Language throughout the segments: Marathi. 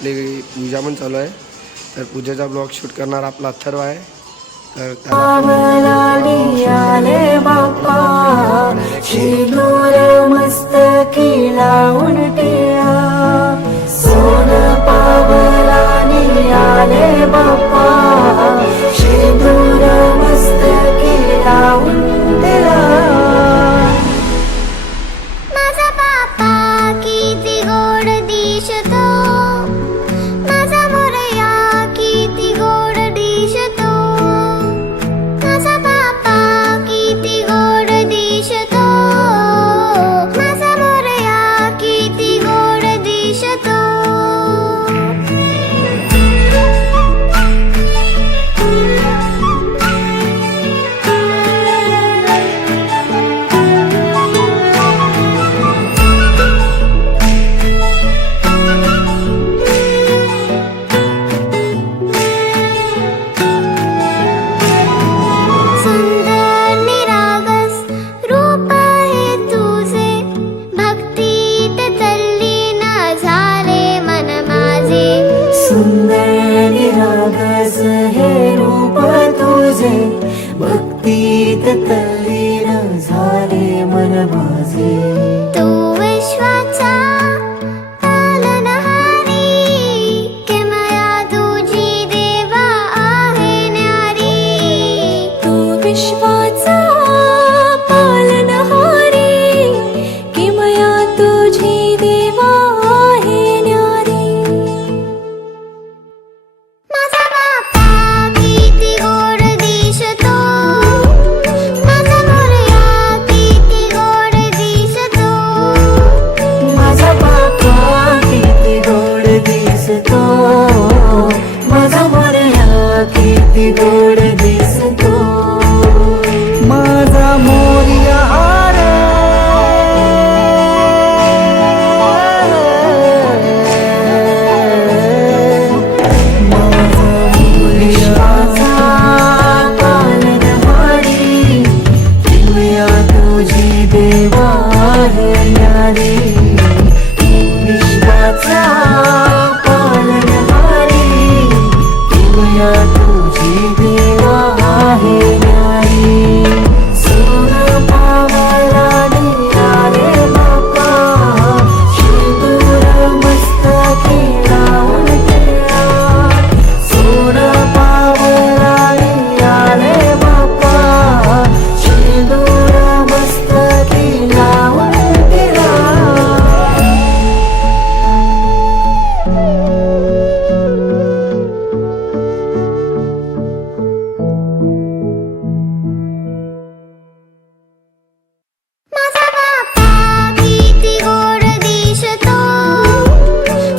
आपली पूजा पण चालू आहे. तर पूजेचा ब्लॉग शूट करणार आपला अथर्व आहे. तर त्याला मस्तकी लावून टिया सोन पावलानी आले बाप्पा शेंदूर मस्तकी लावून दिला. माझा बाप्पा किती गोड दिसतो, माझा मोरया किती गोड दिसतो, माझा बाप्पा किती गोड दिसतो, माझा मोरया किती गोड दिसतो. सुंदर निरागस रूप आहे तुझे, भक्तीत तल्लीन झाले मन माझे. सुंदर निरागस हे रूप तुझे, भक्तीत तल्लीन झाले मन माझे. तू विश्वाचा पालनहारी, किमया तुझी देवा आहे न्यारी. तू विश्वाचा पालनहारी, किमया तुझी देवा आहे न्यारी. माझा बाप्पा किती गोड दिसतो, माझा मोरया किती गोड दिसतो, माझा बाप्पा किती गोड दिसतो, माझा मोरया किती गोड दिसतो. माझा मोरया रे, माझा मोरयाचा पालनहारी, किमया तुझी देवा आहे न्यारी. विश्वाचा पालनहारी, किमया तुझी देवा आहे न्यारी. सोन पावलानी आले बाप्पा, शेंदूर मस्तकी लावून दिला. सोन पावलानी आले बाप्पा, शेंदूर मस्तकी लावून दिला. माझा बाप्पा किती गोड दिसतो,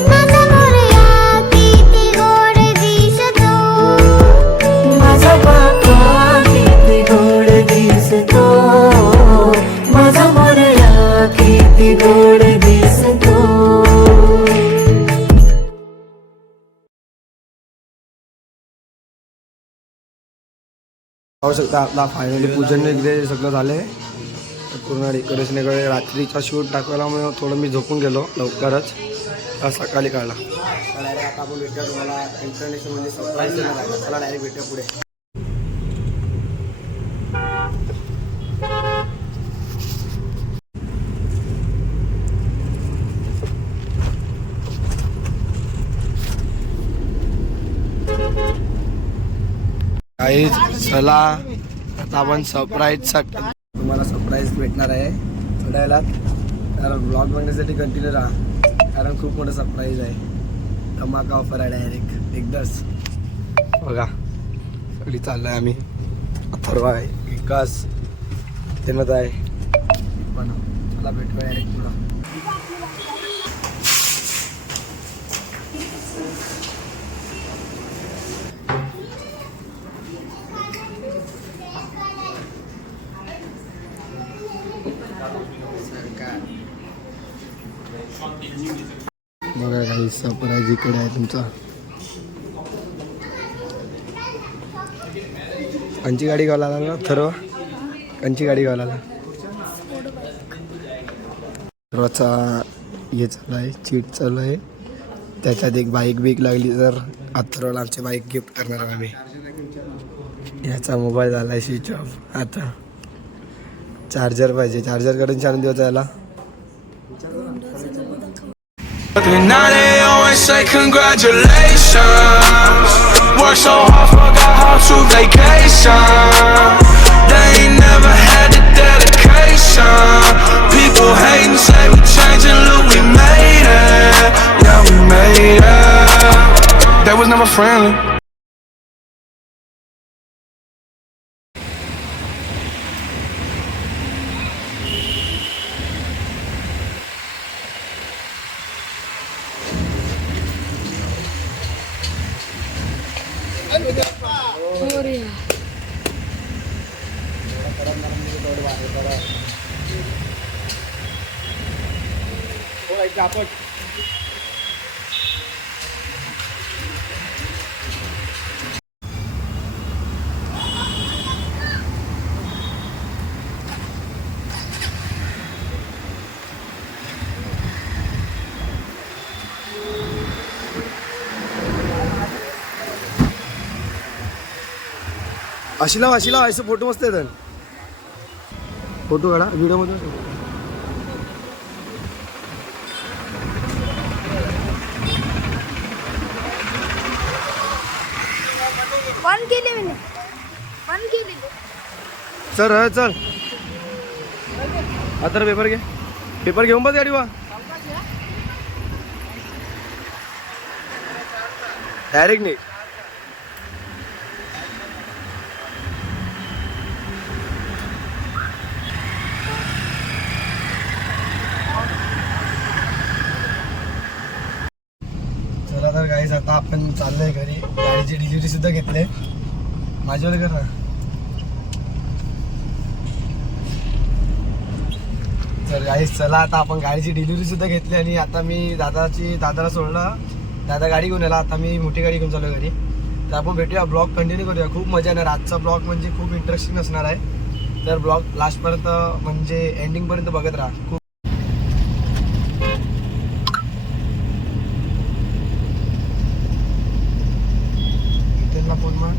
माझा मोरया किती गोड दिसतो, माझा बाप्पा किती गोड दिसतो, माझा मोरया किती गोड दिसतो. पाहू शकता आपला फायनली पूजन वगैरे सगळं झाले. तर पूर्ण डेकोरेशन वगैरे रात्रीचा शूट दाखवायला थोडं मी झोपून गेलो लवकरच. सकाळी काढला. डायरेक्ट आता आपण भेटूया तुम्हाला इंटरनॅशनल म्हणजे सरप्राईज देणार आहे. चला डायरेक्ट भेटूया पुढे. काहीच चला आता आपण सरप्राईज तुम्हाला सरप्राईज भेटणार आहे थोड्या वेळात. कारण ब्लॉग बघण्यासाठी कंटिन्यू राहा, कारण खूप मोठं सरप्राईज आहे. धमाका ऑफर आहे डायरेक्ट एकदाच. बघा सगळी चाललोय आम्ही. अथर्व आहे, विकास तेनत आहे पण. चला भेटूया डायरेक्ट पुढं. बघा काही सरप्राईज इकडे आहे तुमचा. कंची गाडी घालायला ना ठरव. कंची गाडी घालायला सर्वाचा हे चालू आहे, चीट चालू आहे. त्याच्यात एक बाईक बीक लागली तर अथर्वला आमची बाईक गिफ्ट करणार आम्ही. याचा मोबाईल झाला स्विच ऑफ. आता चार्जर पाहिजे, चार्जर कडून आणून देऊ त्याला. Now they always say congratulations. Work so hard, forgot how to vacation. They ain't never had the dedication. People hate and say we changing, look we made it. Yeah, we made it. That was never friendly. अशी लाव असं फोटो मस्त येतात. फोटो काढा व्हिडिओ मध्ये. बंद केले मी, बंद केले. चल चल आता पेपर घे, पेपर घेऊन बस गाडी वा. डायरेक्ट नाही. चला तर गाईज आता आपण चाललोय घरी. गाडीची डिलिव्हरी सुद्धा घेतली. माझ्यावर कर ना. तर गाईज चला आता आपण गाडीची डिलिव्हरी सुद्धा घेतली आणि आता मी दादाला सोडलं. दादा गाडी घेऊन आला. आता मी मोठी गाडी घेऊन चालू घरी. तर आपण भेटूया, ब्लॉग कंटिन्यू करूया. खूप मजा येणार. आजचा ब्लॉग म्हणजे खूप इंटरेस्टिंग असणार आहे. तर ब्लॉग लास्टपर्यंत म्हणजे एंडिंगपर्यंत बघत राहा. खूप फोन मार.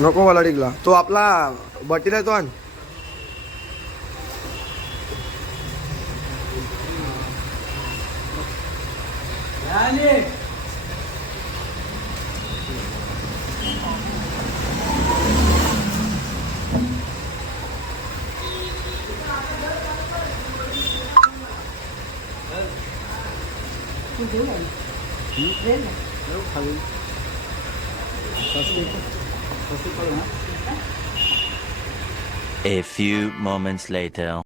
नको मला टिकला तो आपला बटीला आहे तो आण. A few moments later.